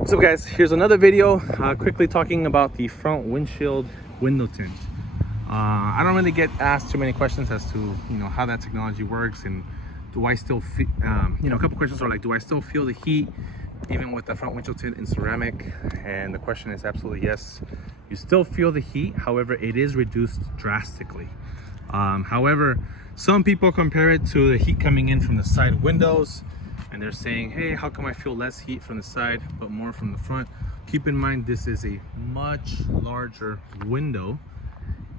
What's up guys, here's another video quickly talking about the front windshield window tint. I don't really get asked too many questions as to how that technology works, and do I still feel a couple questions are like, do I still feel the heat even with the front windshield tint in ceramic? And the question is absolutely yes, you still feel the heat. However, it is reduced drastically. However, some people compare it to the heat coming in from the side windows, and they're saying, hey, how come I feel less heat from the side but more from the front? Keep in mind, this is a much larger window,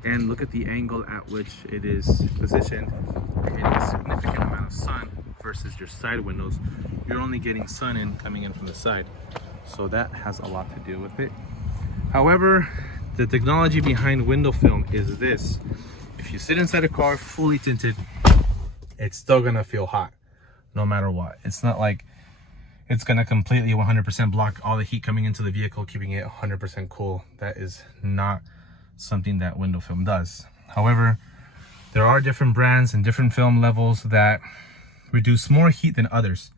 and look at the angle at which it is positioned. You're getting a significant amount of sun versus your side windows. You're only getting sun coming in from the side, so that has a lot to do with it. However, the technology behind window film is this: if you sit inside a car fully tinted, it's still gonna feel hot no matter what. It's not like it's gonna completely 100% block all the heat coming into the vehicle, keeping it 100% cool. That is not something that window film does. However, there are different brands and different film levels that reduce more heat than others.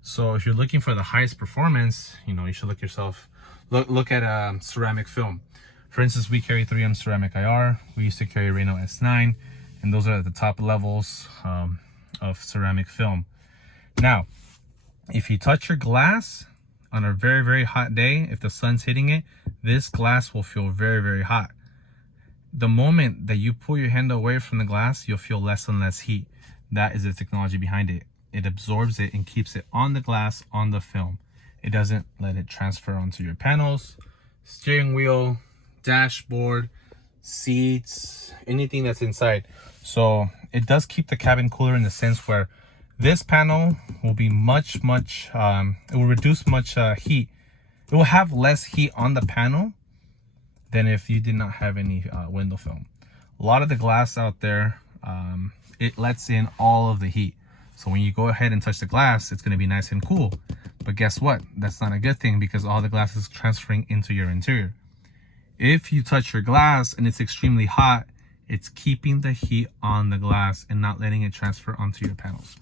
So if you're looking for the highest performance, you should look at ceramic film. For instance, we carry 3M ceramic IR. We used to carry Reno S9, and those are at the top levels of ceramic film. Now, if you touch your glass on a very, very hot day, if the sun's hitting it, this glass will feel very, very hot. The moment that you pull your hand away from the glass, you'll feel less and less heat. That is the technology behind it. It absorbs it and keeps it on the glass, on the film. It doesn't let it transfer onto your panels, steering wheel, dashboard, seats, anything that's inside. So it does keep the cabin cooler in the sense where this panel will be it will reduce much heat. It will have less heat on the panel than if you did not have any window film. A lot of the glass out there, it lets in all of the heat. So when you go ahead and touch the glass, it's gonna be nice and cool. But guess what? That's not a good thing, because all the glass is transferring into your interior. If you touch your glass and it's extremely hot, it's keeping the heat on the glass and not letting it transfer onto your panels.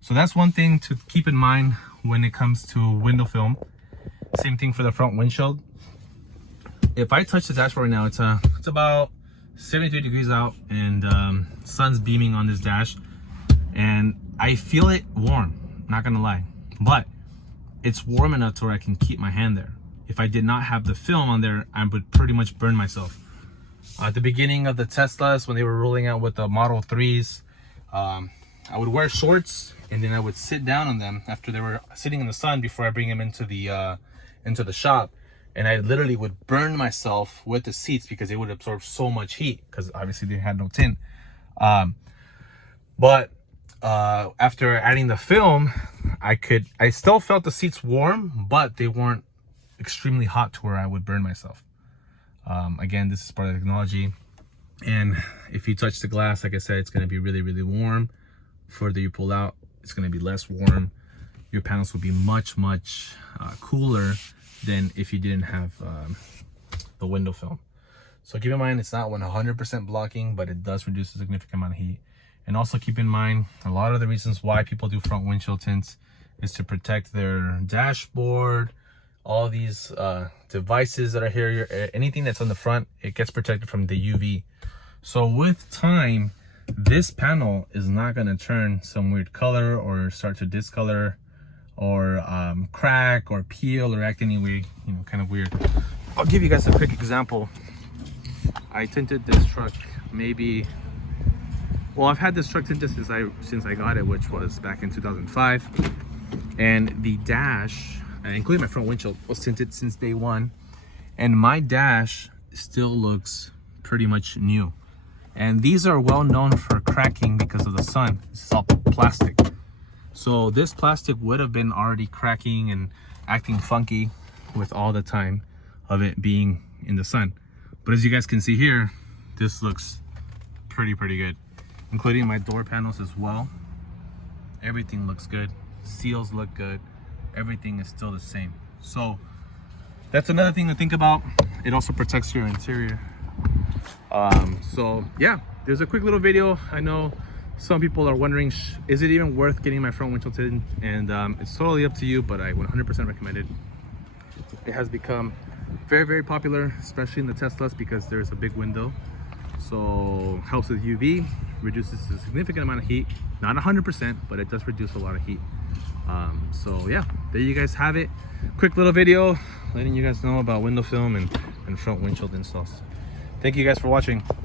So that's one thing to keep in mind when it comes to window film. Same thing for the front windshield. If I touch the dashboard right now, it's about 73 degrees out, and sun's beaming on this dash, and I feel it warm, not gonna lie, but it's warm enough to where I can keep my hand there. If I did not have the film on there, I would pretty much burn myself. At the beginning of the Teslas, when they were rolling out with the Model 3s, I would wear shorts, and then I would sit down on them after they were sitting in the sun before I bring them into the shop, and I literally would burn myself with the seats because they would absorb so much heat, because obviously they had no tint. But after adding the film, I still felt the seats warm, but they weren't extremely hot to where I would burn myself. Again, this is part of the technology. And if you touch the glass, like I said, it's going to be really, really warm. Further you pull out, it's going to be less warm. Your panels will be much cooler than if you didn't have the window film. So keep in mind, it's not 100% blocking, but it does reduce a significant amount of heat. And also keep in mind, a lot of the reasons why people do front windshield tints is to protect their dashboard, all these devices that are here, anything that's on the front, it gets protected from the UV. So with time, this panel is not going to turn some weird color or start to discolor or crack or peel or act any way, kind of weird. I'll give you guys a quick example. I tinted this truck I've had this truck tinted since I got it, which was back in 2005, and the dash, including my front windshield, was tinted since day one, and my dash still looks pretty much new. And these are well known for cracking because of the sun. This is all plastic. So this plastic would have been already cracking and acting funky with all the time of it being in the sun. But as you guys can see here, this looks pretty good, including my door panels as well. Everything looks good. Seals look good. Everything is still the same. So that's another thing to think about. It also protects your interior. So yeah, there's a quick little video. I know some people are wondering, is it even worth getting my front windshield tint? And it's totally up to you, but I 100% recommend it. It has become very, very popular, especially in the Teslas, because there's a big window. So helps with UV, reduces a significant amount of heat. Not 100%, but it does reduce a lot of heat. So yeah, there you guys have it. Quick little video letting you guys know about window film and front windshield installs. Thank you guys for watching.